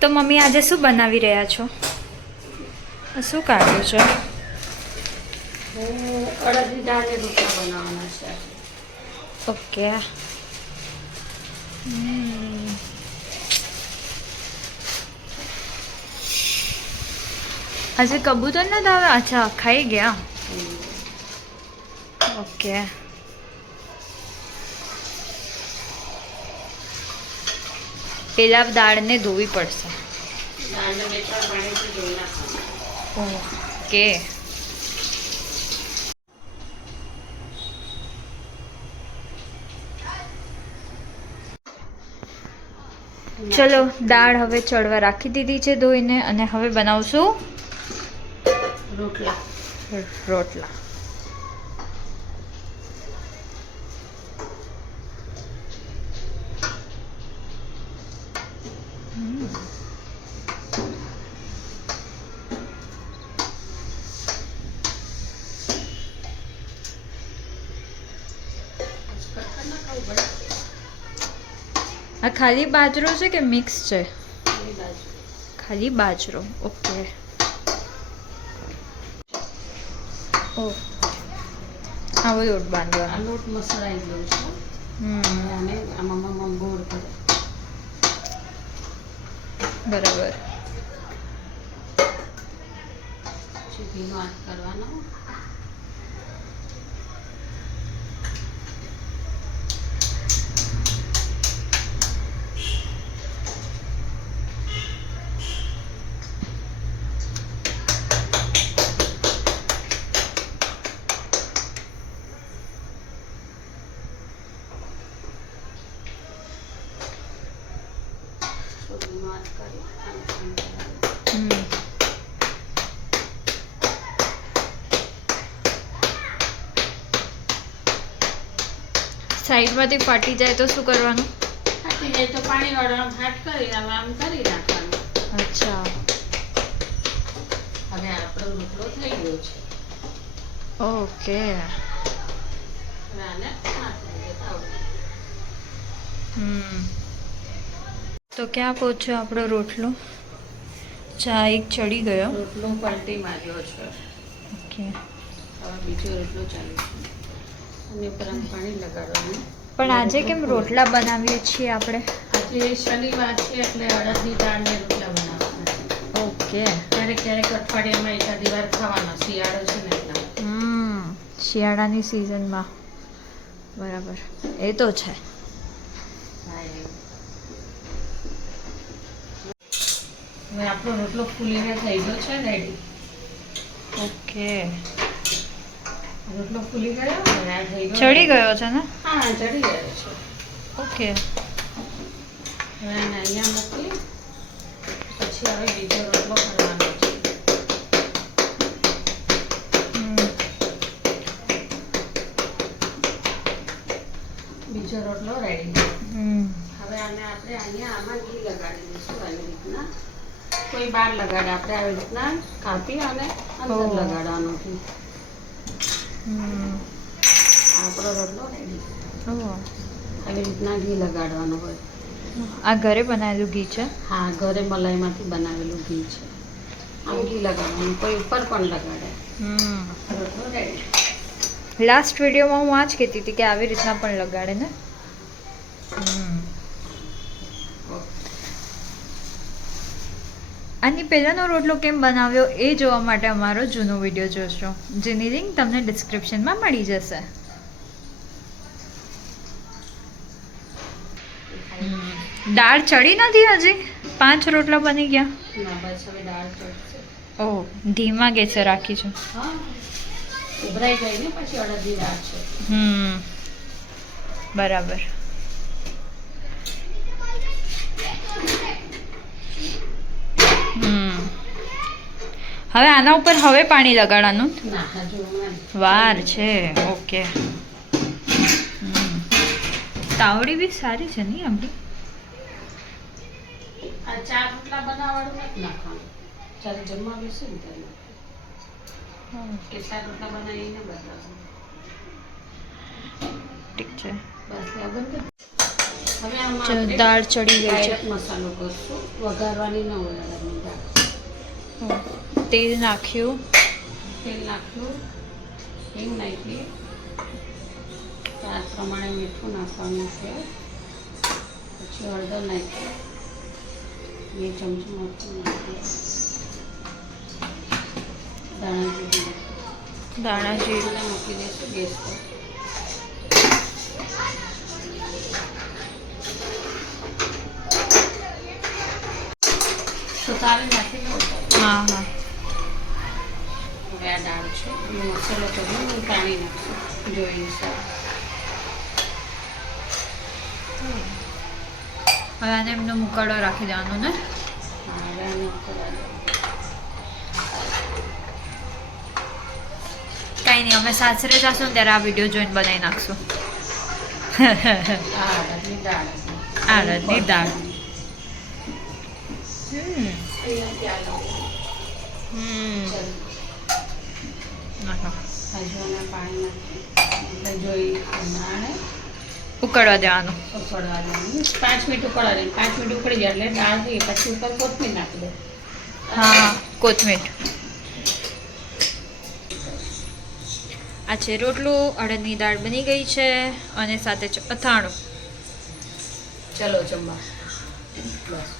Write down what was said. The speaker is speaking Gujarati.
તો મમ્મી આજે શું બનાવી રહ્યા છો? શું કાઢ્યું છો? અડદની દાળને રોટલા બનાવવાના છે. ઓકે. આજે કબૂતર ના દાવે? અચ્છા, ખાઈ ગયા. ઓકે. પેલા દાળને ધોવી પડશે. દાળને 2-3 પાણીથી ધોઈ નાખવાના. ઓકે. ચલો, દાળ હવે ચડવા રાખી દીધી છે ધોઈને, અને હવે બનાવશું રોટલા. આ ખાલી બાજરો છે કે મિક્સ છે? ખાલી બાજરો. ઓકે. ઓ, આવો લોટ બાંધવાનો. આ લોટ મસળાઈ ગયો છે. અને આમાં ગોળ કરે. બરાબર. ઘીનો હાથ કરવાનો. સાઈડમાંથી ફાટી જાય તો શું કરવાનું? ફાટી જાય તો પાણી વાળવાનું, ફાટ કરી આમ કરી નાખવાનું. અચ્છા. હવે આપણો રોટલો થઈ ગયો છે. ઓકે. હવે આને નાખી દેતા આવડે. તો ક્યાં પહોંચ્યો આપણો રોટલો? ચા એક ચડી ગયો. રોટલો પલટી માર્યો છે. ઓકે. હવે બીજો રોટલો ચાલુ છે. અને ઉપર પાણી લગાડવાનું. પણ આજે કેમ રોટલા બનાવીએ છીએ આપણે? આજે શનિવાર છે એટલે અડદની દાળને રોટલા બનાવવાના. ઓકે. ક્યારેક અઠવાડિયામાં એકાદી વાર ખાવાના. શિયાળો છે ને એટલા. શિયાળાની સિઝનમાં. બરાબર, એ તો છે. હવે આપણો રોટલો ફૂલીને થઈ ગયો છે રેડી. ઓકે. રોટલો ફૂલી ગયો અને આ થઈ ગયો. ચડી ગયો છે ને? હા, ચડી ગયો છે. ઓકે. હવે આને અહીંયા મૂકી પછી હવે બીજો રોટલો કરવાનો છે. બીજો રોટલો રેડી. હવે આને આપણે અહીંયા આમાં ઘી લગાડી દઈશું આવી રીતના. કોઈ બાર લગાડે, આપણે આવી રીતના કાપી અને અંદર લગાડવાનું છે. આપણો રોટલો રેડી. આવી રીતના ઘી લગાડવાનું હોય. આ ઘરે બનાવેલું ઘી છે? હા, ઘરે મલાઈમાંથી બનાવેલું ઘી છે. આમ ઘી લગાડવાનું, કોઈ ઉપર પણ લગાડે. રોટલો રેડી. લાસ્ટ વિડીયોમાં હું આ જ કહેતી હતી કે આવી રીતના પણ લગાડે ને. આની પહેલાંનો રોટલો કેમ બનાવ્યો એ જોવા માટે અમારો જૂનો વિડીયો જોશો, જેની લિંક તમને ડિસ્ક્રિપ્શનમાં મળી જશે. દાળ ચડી નથી હજી? 5 રોટલા બની ગયા? ના, બસ હવે દાળ ચડશે. ઓહ, ધીમા ગેસે રાખી છે. હા, ઉભરાઈ જાય ને પછી અડદની દાળ છે. બરાબર. હવે આના ઉપર હવે પાણી લગાડવાનું? ના, હજુ વાર છે. ઓકે. તાવડી બી સારી છે નહીં આપણી? આ 4 રોટલા બનાવવાનું નથી નાખવાનું. જ્યારે જમવા બેસે ને ત્યારે કેટલા રોટલા બનાવીને બતાવો. ઠીક છે. બસ આ બંધ. હવે આમાં ચલો, આપણે દાળ ચડી ગઈ છે. ડાયરેક્ટ મસાલો કરશું, વઘારવાની ન હોય અડદની દાળ. તેલ નાખ્યું. તેલ નાખ્યું, હિંગ નાખી, સ્વાદ પ્રમાણે મીઠું નાખવાનું છે, પછી હળદર નાખી, 2 ચમચી મરચું નાખી, ધાણા જીરું દાણા જીરું. અને મૂકી દઈશું ગેસ પર. તો તારે નાખી દઉં. હા હા. હવે આ દાળ છે એનો મસાલો કરી હું પાણી નાખશું જોઈ હિસાબ. હવે આને એમનો મુકાડો રાખી દેવાનો ને. હા, હવે આને ઉકળવા દો. કાંઈ નહીં, અમે સાસરે જશું ને ત્યારે આ વિડીયો જોઈને બનાવી નાખશું. આ અડદની દાળ હતી. અડદની દાળ. અહીંયાથી આ લઉં. ચાલો. નાખો. હજવાના પાણી નાખી એટલે જોઈ નાણે ઉકળવા દેવાનું. ઉકળવા દેવાનું. 5 મિનિટ ઉકળવા દેવાનું. 5 મિનિટ ઉકળી જાય એટલે દાળ થઈ પછી ઉપર કોથમીર નાખી દે. હા, કોથમીર. આ છે રોટલું, અડદની દાળ બની ગઈ છે અને સાથે છે અથાણું. ચલો જમવા. બસ.